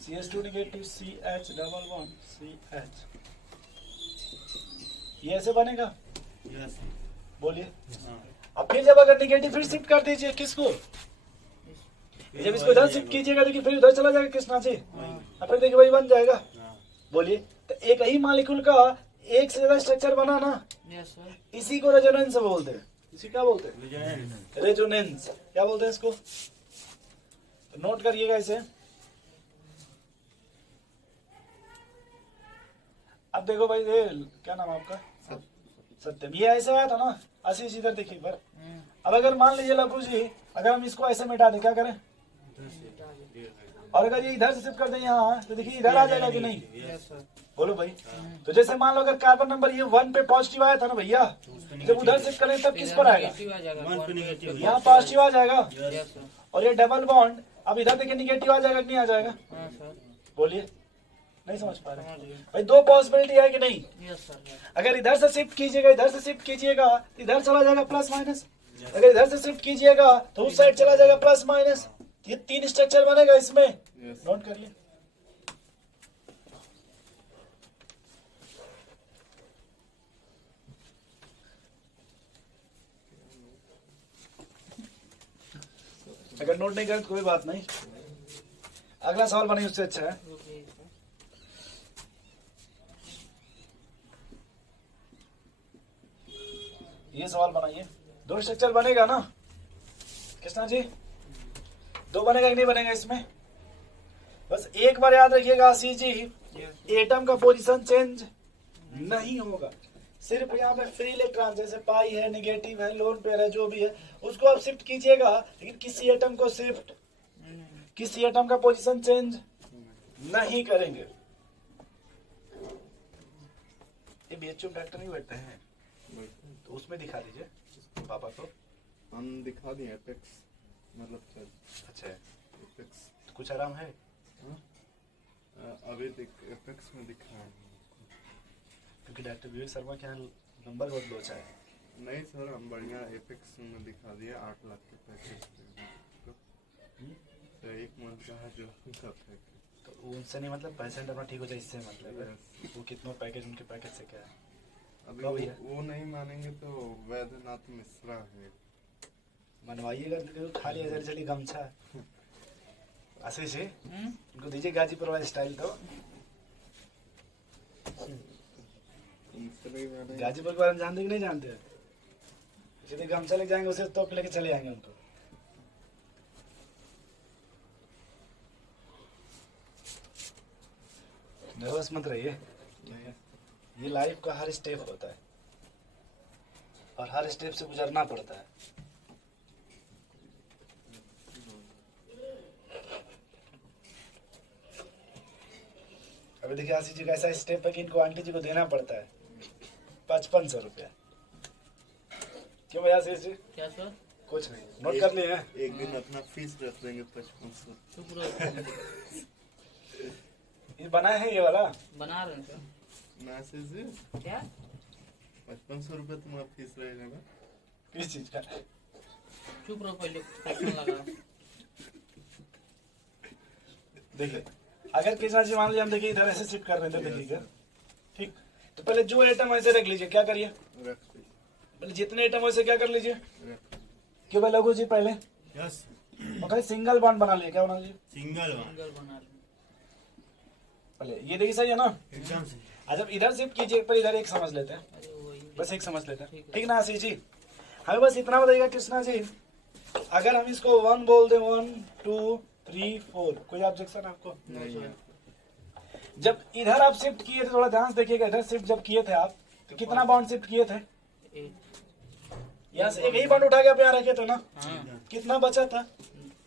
CH2 negative CH double bond CH, ये ऐसे बनेगा। बोलिए, अब फिर जब अगर नेगेटिव फिर शिफ्ट कर दीजिए किसको? जब इसको इधर शिफ्ट कीजिएगा देखिए फिर उधर चला जाएगा कृष्णा जी, अब फिर देखिए वही बन जाएगा। बोलिए, तो एक ही मॉलिक्यूल का एक से ज्यादा स्ट्रक्चर बना ना, इसी को रेजोनेंस बोलते हैं। इसी क्या बोलते हैं? रेजोनेंस। क्या बोलते हैं इसको? तो नोट करिएगा इसे। अब देखो भाई, ये क्या नाम आपका? सत्यम। ये ऐसे आया था ना आशीष, इधर देखिए पर। अब अगर मान लीजिए लघु जी, अगर हम इसको ऐसे मिटा दें, क्या करें? और अगर ये इधर से शिफ्ट कर दें यहाँ, तो देखिए इधर आ जाएगा कि नहीं? बोलो भाई। तो जैसे मान लो अगर कार्बन नंबर ये 1 पे पॉजिटिव आया था ना भैया, जब उधर शिफ्ट करें तब किस पर आएगा? यहाँ पॉजिटिव आ जाएगा। और ये डबल बॉन्ड अब इधर देखिए निगेटिव आ जाएगा कि नहीं आ जाएगा? बोलिए, नहीं समझ पा रहे भाई? 2 पॉसिबिलिटी है कि नहीं? अगर इधर से शिफ्ट कीजिएगा, इधर से शिफ्ट कीजिएगा, इधर चला जाएगा प्लस माइनस। अगर इधर से शिफ्ट कीजिएगा तो उस साइड चला जाएगा प्लस माइनस। ये 3 स्ट्रक्चर बनेगा इसमें। नोट कर लिए। अगर नोट नहीं करें तो कोई बात नहीं, अगला सवाल बनाइए, उससे अच्छा है। ये सवाल बनाइए। 2 स्ट्रक्चर बनेगा ना कृष्णा जी? 2 बनेगा कि नहीं बनेगा इसमें? बस एक बार याद रखिएगा आशीष जी, एटम का पोजीशन चेंज नहीं होगा। सिर्फ यहाँ पे फ्री इलेक्ट्रॉन जैसे पाई है, नेगेटिव है, लोन पेयर है, जो भी है उसको आप शिफ्ट कीजिएगा, लेकिन किसी एटम को शिफ्ट, किसी एटम का पोजीशन चेंज नहीं करेंगे। ये बीएचयू डॉक्टर नहीं बैठते हैं, तो उसमें दिखा दीजिए पापा को। हम दिखा दिए एपेक्स, मतलब चल अच्छा है, एपेक्स। तो कुछ आराम है? अभी एपेक्स में दिखा है। क्योंकि डॉक्टर विवेक शर्मा के यहाँ नंबर बहुत लोचा है। नहीं सर, हम बढ़िया एपेक्स में दिखा दिए, 8 लाख के पैकेज तो 1 मंथ का है जो उनका पैकेज। तो उनसे नहीं मतलब पेशेंट अपना ठीक हो जाए, इससे मतलब है। वो कितना पैकेज, उनके पैकेज से क्या है? अभी लो भैया। वो नहीं मानेंगे तो वैद्यनाथ मिश्रा है, मनवाइएगा तो खाली ऐसे चली गमछा आशीष जी, उनको दीजिए गाजीपुर वाला स्टाइल। तो मिश्रा ही मानेंगे। गाजीपुर के बारे में जानते कि नहीं जानते? सीधे गमछा लेके जाएंगे, उसे तोप लेके चले जाएंगे उनको। नर्वस मत रहिए, ये लाइफ का हर स्टेप होता है और हर स्टेप से गुजरना पड़ता है। अभी देखिए आशीष जी का ऐसा स्टेप है कि इनको आंटी जी को देना पड़ता है 5500 रुपया। क्यों भैया आशीष जी? क्या सर? कुछ नहीं, नोट कर लिए हैं? एक दिन अपना फीस रख देंगे 5500। चुप रहो। ये बना है ये वाला? बना रहे हैं सर। मैसेज से क्या? 5500 रुपये तुम्हारा फीस रहेगा ना? किस चीज का? चुप रहो, पहले क्वेश्चन लगा। देखिए अगर कृष्णा जी मान लीजिए हम देखिए इधर ऐसे शिफ्ट कर रहे थे, देखिएगा ठीक, तो पहले जो आइटम ऐसे रख लीजिए, क्या करिए, रख दीजिए, पहले जितने आइटम वैसे क्या कर लीजिए। रख क्यों भाई लघु जी पहले यस और सिंगल बॉन्ड बना लिए, क्या बना लीजिए सिंगल वन सिंगल बना रहे हैं। पहले, ये देखिए सही है ना? एकदम से अच्छा अब इधर शिफ्ट कीजिए, पर इधर एक समझ लेते हैं, अरे वही बस एक समझ लेते हैं, ठीक है। ठीक ना आशीष जी? हमें बस इतना बताइएगा कृष्णा जी, अगर हम इसको 1 बोल दें, 1 2 3 4, कोई ऑब्जेक्शन आपको? नहीं है। जब इधर आप शिफ्ट किए थे, थोड़ा ध्यान से देखिएगा, इधर शिफ्ट जब किए थे आप तो कितना बॉन्ड शिफ्ट किए थे? एक। यहाँ से एक ही बॉन्ड उठा के आप यहाँ रखे थे ना, हाँ, कितना बचा था?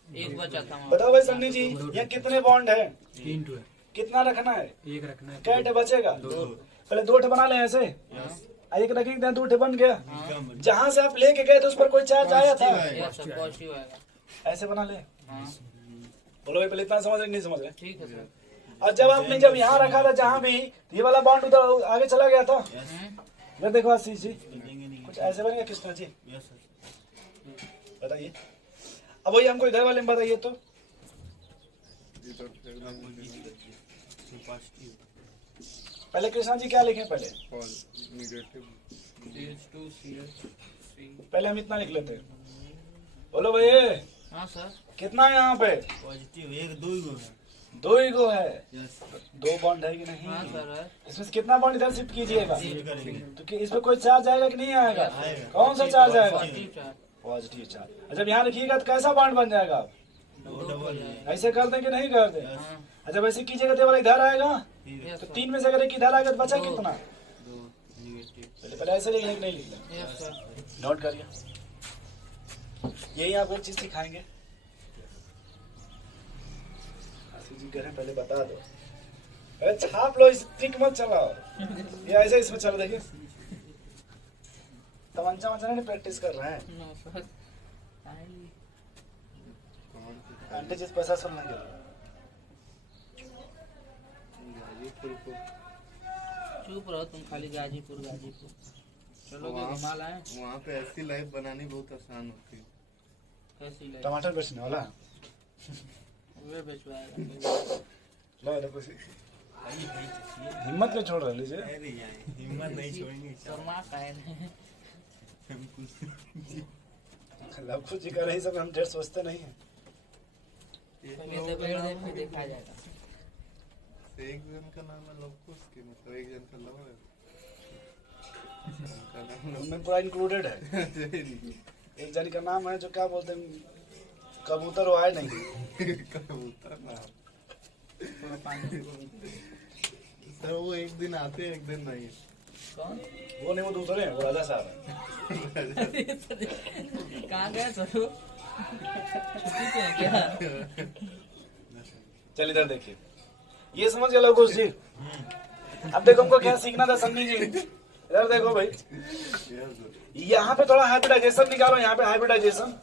एक बचा था वहाँ। बताओ भाई सन्नी जी, ये कितने बॉन्ड है? 3 2 है, कितना रखना है? एक रखना है। क्या बचेगा? पहले 2 बना ले ऐसे, एक रखेंगे 2 बन गया। एकदम जहाँ से आप लेके गए थे उस पर कोई चार्ज आया था? यस सर, पॉजिटिव आएगा। ऐसे बना ले। हाँ, बोलो भाई पहले इतना समझ रहे नहीं समझ रहे? ठीक है सर। और जब आपने जब यहाँ रखा था जहाँ भी, ये वाला बॉन्ड उधर आगे चला गया था। इधर देखो आशीष जी, देंगे नहीं कुछ ऐसे बनेगा कृष्णा जी, यस सर बताइए। अब वही हमको इधर वाले में बताइए तो। इधर से एकदम पॉजिटिव पहले कृष्णा जी क्या लिखें? पहले नेगेटिव। CH2 CH3 पहले हम इतना लिख लेते हैं। बोलो भैया हाँ सर। कितना है यहाँ पे? पॉजिटिव एक दो ही गो है 2 ही गो है। यस 2 बॉन्ड है कि नहीं? हाँ सर है। इसमें से कितना बॉन्ड इधर शिफ्ट कीजिएगा? सीट करेंगे तो कि इसमें कोई चार्ज आएगा कि नहीं आएगा? आएगा। कौन सा चार्ज आएगा? पॉजिटिव चार। Positive charge. जब यहाँ रखिएगा तो कैसा बॉन्ड बन जाएगा? दो डबल है ऐसे कर दें कि नहीं कर दें? हाँ, अच्छा वैसे कीजिएगा तो ये वाला इधर आएगा, फिर यस तो सर। 3 में से अगर एक इधर आएगा तो बचा कितना? दो नेगेटिव पहले ऐसे लिखने कि नहीं लिखना? Yes sir. नोट करिए, यही आपको एक चीज सिखाएंगे। आशीष जी कह रहे हैं पहले बता दो, अरे छाप लो, इस ट्रिक मत चलाओ, ये ऐसे इसमें चलो। देखिए तमंचा वंचा नहीं प्रैक्टिस कर रहे हैं, नो सर। आई। आंटी जिस पैसा सुनने के लिए। गाजीपुर को चुप रहो तुम, खाली गाजीपुर गाजीपुर चलोगे, वहाँ- घुमा लाए। वहाँ पे ऐसी लाइफ बनानी बहुत आसान होती है। कैसी लगे? टमाटर बेचने वाला वे बेचवाएगा। लो लो कुछ भाई भाई चाहिए हिम्मत क्यों छोड़ रहे लीजिए? अरे यार हिम्मत नहीं छोड़ेंगे शर्मा काहे नहीं? हम कुछ लखू जी का रही सब हम ढेर सोचते नहीं है। पहले तो बैठ दे, फिर देखा जाएगा। एक जन का नाम है लोकुस की, मतलब एक जन का लव है, उनका नाम उनमें पूरा इंक्लूडेड है। लोकुस। एक जन का नाम है जो क्या बोलते हैं, कबूतर वो आए नहीं। कबूतर नाम। थोड़ा पानी को भी। सर वो एक दिन आते हैं एक दिन नहीं। कौन? वो नहीं, वो दूसरे हैं, वो राजा साहब हैं। कहाँ गए सर? छुट्टी पे है क्या? चल इधर देखिए, ये समझ गए लवकुश जी? अब देखो हमको क्या सीखना था सन्नी जी, इधर देखो भाई, यहाँ पे थोड़ा हाइब्रिडाइजेशन निकालो, यहाँ पे हाइब्रिडाइजेशन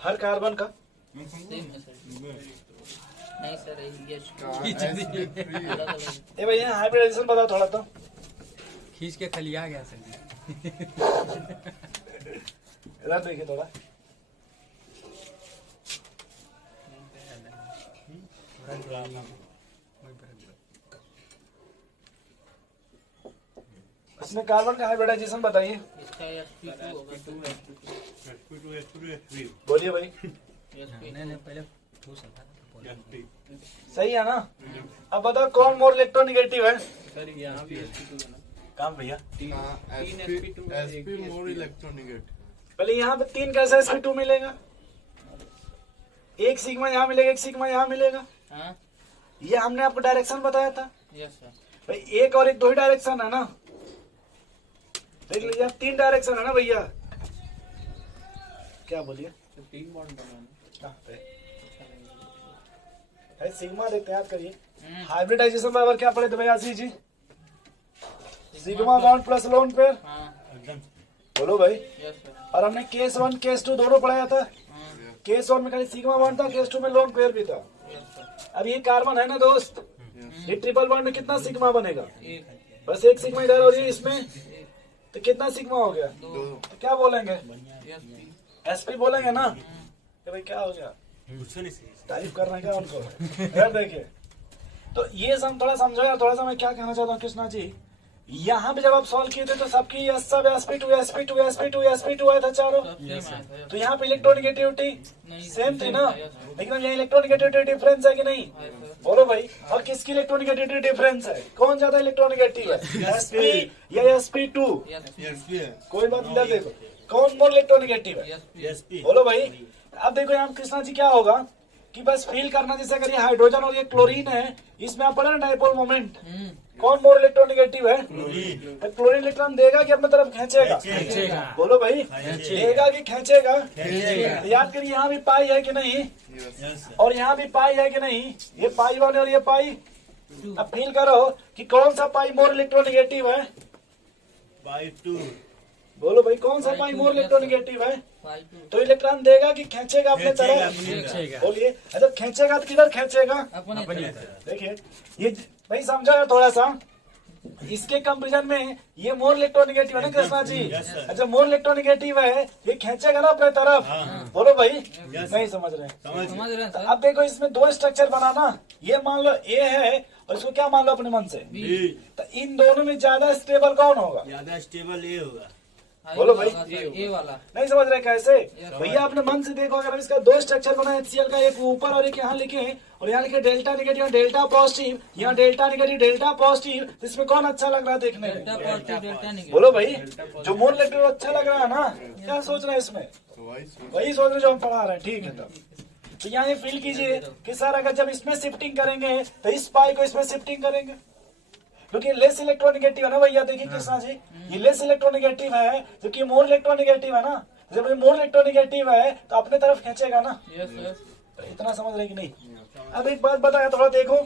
हर कार्बन का। सेम है सर। नहीं सर ये SP3 अलग अलग। ए भाई यहाँ हाइब्रिडाइजेशन बताओ थोड़ा तो। खींच के खाली आ गया सर जी। इधर देखिए थोड़ा, इसमें कार्बन का हाइब्रिडाइजेशन बताइए, इसका sp2 होगा सर। बोलिए भाई। नहीं पहले ठोस था। सही है ना? अब बताओ कौन मोर इलेक्ट्रोनिगेटिव है? सर यहाँ भी sp2 है ना। काम भैया, SP मोर इलेक्ट्रोनिगेट। पहले यहाँ पे 3 कैसे sp2 मिलेगा? एक सिग्मा यहाँ मिलेगा, एक सिग्मा यहाँ मिलेगा। हाँ ये हमने आपको डायरेक्शन बताया था यस सर। भाई, एक और एक दो ही डायरेक्शन है ना, देख लीजिए आप, 3 डायरेक्शन है ना भैया। क्या बोलिए? तो 3 बॉन्ड बनाना। कहाँ पे है? सिग्मा देखते हैं, याद करिए। हम्म। हाइब्रिडाइजेशन बराबर क्या पड़े थे भैया Ashish ji? Sigma bond plus lone pair. हाँ बोलो भाई। Yes sir. और हमने केस 1 केस 2 दोनों पढ़ाया था। हाँ केस 1 में खाली सिग्मा बॉन्ड था, केस 2 में लोन पेयर भी था। Yes sir. अब ये कार्बन है ना दोस्त, ये ट्रिपल बॉन्ड में कितना सिग्मा बनेगा? एक बस एक सिग्मा इधर और ये इसमें, तो कितना सिग्मा हो गया? दो तो क्या बोलेंगे? Yes P. एसपी बोलेंगे ना? कि भाई क्या हो गया, तारीफ कर रहे हैं क्या उनको? यार देखिए, तो ये सब थोड़ा समझो यार, थोड़ा सा मैं क्या कहना चाहता हूँ कृष्णा जी, यहाँ पे जब आप सॉल्व किए थे तो सबकी सब sp2 sp2 sp2 sp2 आया था चारों। सब सेम आया था यस। तो यहाँ पे इलेक्ट्रोनिगेटिविटी नहीं, सेम थी ना, यस सर। लेकिन अब यहाँ इलेक्ट्रोनिगेटिविटी डिफरेंस है कि नहीं? आया सर। बोलो भाई। और किसकी इलेक्ट्रोनिगेटिविटी डिफरेंस है? कौन ज्यादा इलेक्ट्रोनिगेटिव है, sp या sp2? यस SP है। कोई बात नहीं, इधर देखो कौन मोर इलेक्ट्रोनिगेटिव है? Yes P. बोलो भाई। अब देखो यहाँ कृष्णा जी क्या होगा कि बस फील करना, जैसे अगर ये हाइड्रोजन और ये क्लोरीन है, इसमें आप पढ़े ना डाइपोल मोमेंट, कौन मोर इलेक्ट्रोनिगेटिव है? तो क्लोरीन इलेक्ट्रॉन देगा कि अपने तरफ खींचेगा? बोलो भाई, देगा कि खींचेगा? तो याद करिए यहाँ भी पाई है कि नहीं, और यहाँ भी पाई है कि नहीं? ये पाई वन और ये पाई। अब फील करो कि कौन सा पाई मोर इलेक्ट्रोनिगेटिव है? बोलो भाई, कौन सा पाई मोर इलेक्ट्रोनिगेटिव है? 5 तो इलेक्ट्रॉन देगा कि खींचेगा अपने तरफ? बोलिए। अच्छा खींचेगा तो किधर खींचेगा? अपने देखिए ये भाई समझो यार थोड़ा सा, इसके कंपेरिजन में ये मोर इलेक्ट्रोनिगेटिव है ना कृष्णा जी? अच्छा मोर इलेक्ट्रोनिगेटिव है, ये खींचेगा ना अपने तरफ? बोलो भाई। नहीं समझ रहे? समझ रहे हैं तो सर। अब देखो इसमें 2 स्ट्रक्चर बनाना, ये मान लो ए है और इसको क्या मान लो अपने मन से, तो इन दोनों में ज्यादा स्टेबल कौन होगा? ज्यादा स्टेबल ये होगा। बोलो भाई। ये वाला नहीं समझ रहे कैसे? भैया अपने मन से देखो, अगर हम इसका 2 स्ट्रक्चर बना HCl का, एक ऊपर और एक यहाँ लिखे, और यहाँ लिखे डेल्टा नेगेटिव डेल्टा पॉजिटिव, यहाँ डेल्टा नेगेटिव डेल्टा पॉजिटिव, तो इसमें कौन अच्छा लग रहा है देखने में? Delta positive delta negative. बोलो भाई। जो मोर इलेक्ट्रोन अच्छा लग रहा है ना, क्या सोच रहे हैं इसमें? वही सोच रहे जो हम पढ़ा रहे हैं, ठीक है। तो यहाँ ये फील कीजिए कि सर अगर जब इसमें शिफ्टिंग करेंगे तो इस पाई को इसमें शिफ्टिंग करेंगे, क्योंकि लेस इलेक्ट्रोनिगेटिव है ना भैया। देखिए कृष्णा जी, ये लेस इलेक्ट्रोनिगेटिव है, जबकि मोर इलेक्ट्रोनिगेटिव है ना। जब ये मोर इलेक्ट्रोनिगेटिव है तो अपने तरफ खींचेगा ना। Yes yes. तो इतना समझ रहे कि नहीं? अब एक बात बताया, थोड़ा देखो,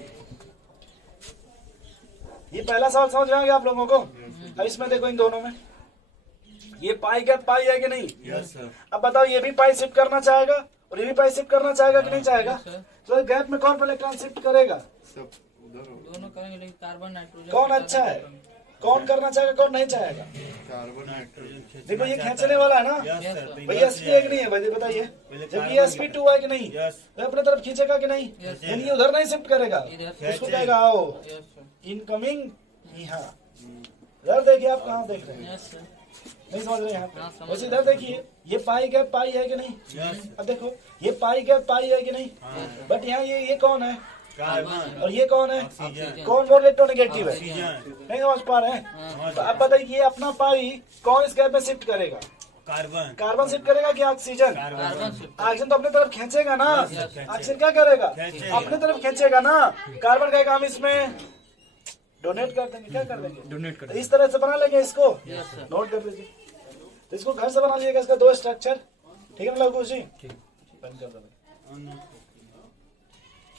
ये पहला सवाल समझ में आ गया आप लोगों को? अब इसमें देखो इन दोनों में ये पाई गैप पाई है कि नहीं? अब बताओ, ये भी पाई शिफ्ट करना चाहेगा और ये भी पाई शिफ्ट करना चाहेगा कि नहीं चाहेगा? तो गैप में कौन इलेक्ट्रॉन शिफ्ट करेगा? सब उधर हो। दोनों करेंगे, लेकिन कार्बन नाइट्रोजन कौन अच्छा है? कौन करना चाहेगा, कौन नहीं चाहेगा? Carbon nitrogen. देखो ये खींचने वाला है ना भैया, SP है कि नहीं है भाई बताइए? जब ये sp2 है कि नहीं, तो अपने तरफ खींचेगा कि नहीं? यानी ये उधर नहीं शिफ्ट करेगा, उसको कहेगा आओ इनकमिंग यहाँ। इधर देखिए, आप कहाँ देख रहे हैं? Yes sir. नहीं समझ रहे हैं हाँ, यहाँ? समझ वैसे इधर देखिए, ये पाई गैप पाई है कि नहीं? अब देखो ये पाई गैप पाई है कि नहीं? बट यहाँ ये कौन है कार्बन और ये कौन है? ऑक्सीजन। कौन मोर इलेक्ट्रोनिगेटिव है? ऑक्सीजन नहीं समझ पा रहे हैं? तो अब बताइए, ये अपना पाई कौन इस गैप में शिफ्ट करेगा? कार्बन कार्बन शिफ्ट करेगा कि ऑक्सीजन? Carbon shift. ऑक्सीजन तो अपने तरफ खींचेगा ना। ऑक्सीजन क्या करेगा? खींचेगा। अपने तरफ खींचेगा ना। कार्बन का काम इसमें डोनेट कर देंगे, क्या कर देंगे? डोनेट कर तो इस तरह से बना लेंगे इसको, यस सर। नोट कर लीजिए। तो इसको घर से बना लीजिएगा, इसका 2 स्ट्रक्चर, ठीक है ना लघु जी? बंद कर दो भाई।